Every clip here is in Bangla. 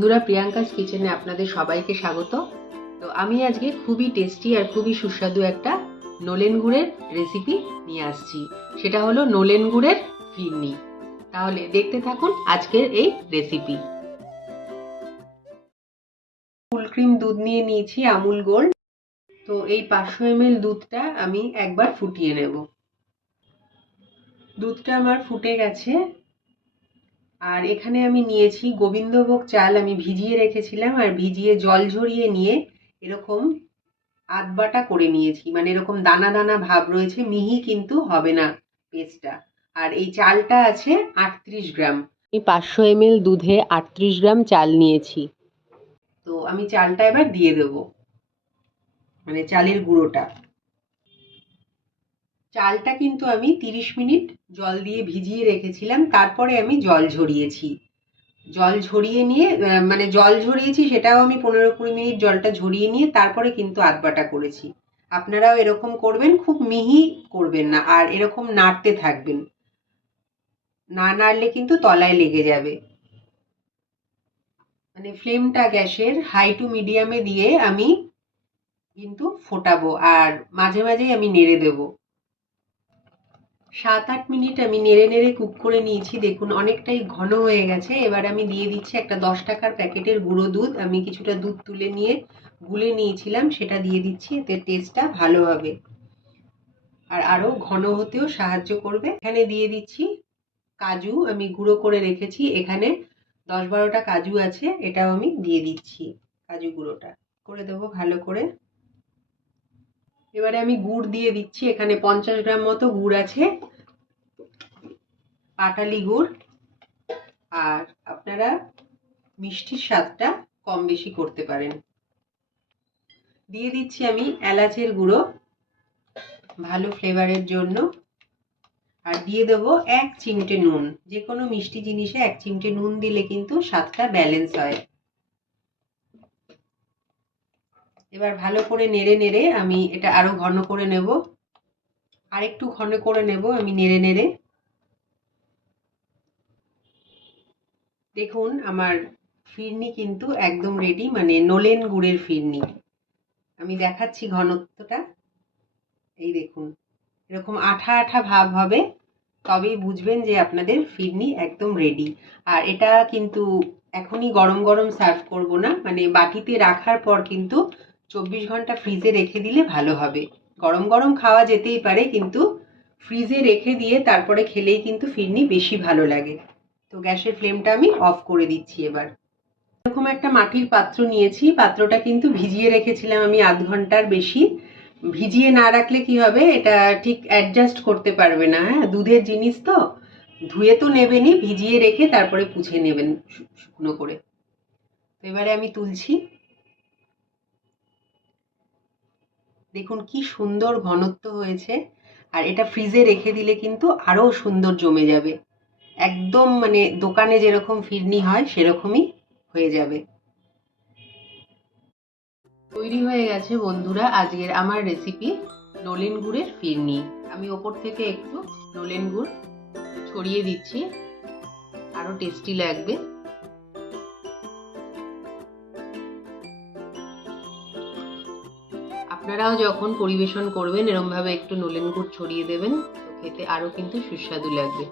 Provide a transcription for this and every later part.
বন্ধুরা, প্রিয়াঙ্কাস কিচেনে আপনাদের সবাইকে স্বাগত। তো আমি আজকে খুবই টেস্টি আর খুবই সুস্বাদু একটা নলেন গুড়ের রেসিপি নিয়ে আসছি। সেটা হলো নলেন গুড়ের ফিরনি। তাহলে দেখতে থাকুন আজকের এই রেসিপি। ফুল ক্রিম দুধ নিয়ে নিয়েছি, আমুল গোল্ড। তো এই 500 ml দুধটা আমি একবার ফুটিয়ে নেব। দুধটা আমার ফুটে গেছে। আর এখানে আমি নিয়েছি গোবিন্দভোগ চাল, আমি ভিজিয়ে রেখেছিলাম আর ভিজিয়ে জল ঝরিয়ে নিয়ে এরকম আধবাটা করে নিয়েছি। মানে এরকম দানা দানা ভাব রয়েছে, মিহি কিন্তু হবে না পেস্টটা। আর এই চালটা আছে 38 গ্রাম। আমি 500 ml দুধে 38 গ্রাম চাল নিয়েছি। তো আমি চালটা এবার দিয়ে দেব, মানে চালের গুঁড়োটা। চালটা কিন্তু আমি 30 মিনিট জল দিয়ে ভিজিয়ে রেখেছিলাম, তারপরে আমি জল ঝরিয়েছি। জল ঝরিয়ে নিয়ে মানে জল ঝরিয়েছি সেটাও আমি 15-20 মিনিট জলটা ঝরিয়ে নিয়ে তারপরে কিন্তু আধবাটা করেছি। আপনারাও এরকম করবেন, খুব মিহি করবেন না, আর এরকম নাড়তে থাকবেন, না নাড়লে কিন্তু তলায় লেগে যাবে। মানে ফ্লেমটা গ্যাসের হাই টু মিডিয়ামে দিয়ে আমি কিন্তু ফোটাবো, আর মাঝে মাঝেই আমি নেড়ে দেবো। 7-8 মিনিট আমি নেড়ে নেড়ে কুক করে নিয়েছি। দেখুন অনেকটাই ঘন হয়ে গেছে। এবার আমি দিয়ে দিচ্ছি একটা 10 টাকার প্যাকেটের গুঁড়ো দুধ। আমি কিছুটা দুধ তুলে নিয়ে গুলে নিয়েছিলাম, সেটা দিয়ে দিচ্ছি। এতে টেস্টটা ভালো হবে আর আরো ঘন হতেও সাহায্য করবে। এখানে দিয়ে দিচ্ছি কাজু, আমি গুঁড়ো করে রেখেছি। এখানে 10-12টা কাজু আছে, এটাও আমি দিয়ে দিচ্ছি। কাজু গুঁড়োটা করে দেবো ভালো করে। এবারে আমি গুড় দিয়ে দিচ্ছি। এখানে 50 গ্রাম মতো গুড় আছে, পাটালি গুড়। আর আপনারা মিষ্টির স্বাদটা কম বেশি করতে পারেন। দিয়ে দিচ্ছি আমি এলাচের গুঁড়ো ভালো ফ্লেভারের জন্য। আর দিয়ে দেবো 1 চিমটে নুন। যে কোনো মিষ্টি জিনিসে 1 চিমটে নুন দিলে কিন্তু স্বাদটা ব্যালেন্স হয়। এবার ভালো করে নেড়ে নেড়ে আমি এটা আরো ঘন করে নেব, আর একটু ঘন করে নেব আমি নেড়ে নেড়ে। দেখুন আমার ফিরনি কিন্তু একদম রেডি, মানে নলেন গুড়ের ফিরনি। আমি দেখাচ্ছি ঘনত্বটা। এই দেখুন এরকম আঠা আঠা ভাব হবে, তবেই বুঝবেন যে আপনাদের ফিরনি একদম রেডি। আর এটা কিন্তু এখনই গরম গরম সার্ভ করব না, মানে বাটিতে রাখার পর কিন্তু 24 ঘন্টা ফ্রিজে রেখে দিলে ভালো হবে। গরম গরম খাওয়া যেতেই পারে, কিন্তু ফ্রিজে রেখে দিয়ে তারপরে খেলেই কিন্তু ফিরনি বেশি ভালো লাগে। তো গ্যাসের ফ্লেমটা আমি অফ করে দিচ্ছি। এবার এরকম একটা মাটির পাত্র নিয়েছি। পাত্রটা কিন্তু ভিজিয়ে রেখেছিলাম আমি আধ ঘন্টার বেশি। ভিজিয়ে না রাখলে কি হবে, এটা ঠিক অ্যাডজাস্ট করতে পারবে না। হ্যাঁ, দুধের জিনিস তো, ধুয়ে তো নেবেনই, ভিজিয়ে রেখে তারপরে পুছে নেবেন শুকনো করে। তো এবারে আমি তুলছি। দেখুন কি সুন্দর ঘনত্ব হয়েছে। আর এটা ফ্রিজে রেখে দিলে কিন্তু আরো সুন্দর জমে যাবে। একদম মানে দোকানে যেরকম ফিরনি হয় সেরকমই হয়ে যাবে। তৈরি হয়ে গেছে বন্ধুরা আজকের আমার রেসিপি নলেন গুড়ের ফিরনি। আমি ওপর থেকে একটু নলেন গুড় ছড়িয়ে দিচ্ছি, আরো টেস্টি লাগবে। আপনারাও যখন পরিবেশন করবেন এরকম ভাবে একটু নলেন গুড় ছড়িয়ে দেবেন, তো খেতে আরো কিন্তু সুস্বাদু লাগবে।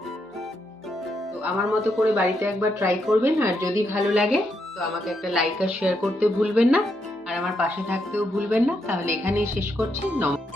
তো আমার মতো করে বাড়িতে একবার ট্রাই করবেন, আর যদি ভালো লাগে তো আমাকে একটা লাইক আর শেয়ার করতে ভুলবেন না, আর আমার পাশে থাকতেও ভুলবেন না। তাহলে এখানেই শেষ করছি। নমস্কার।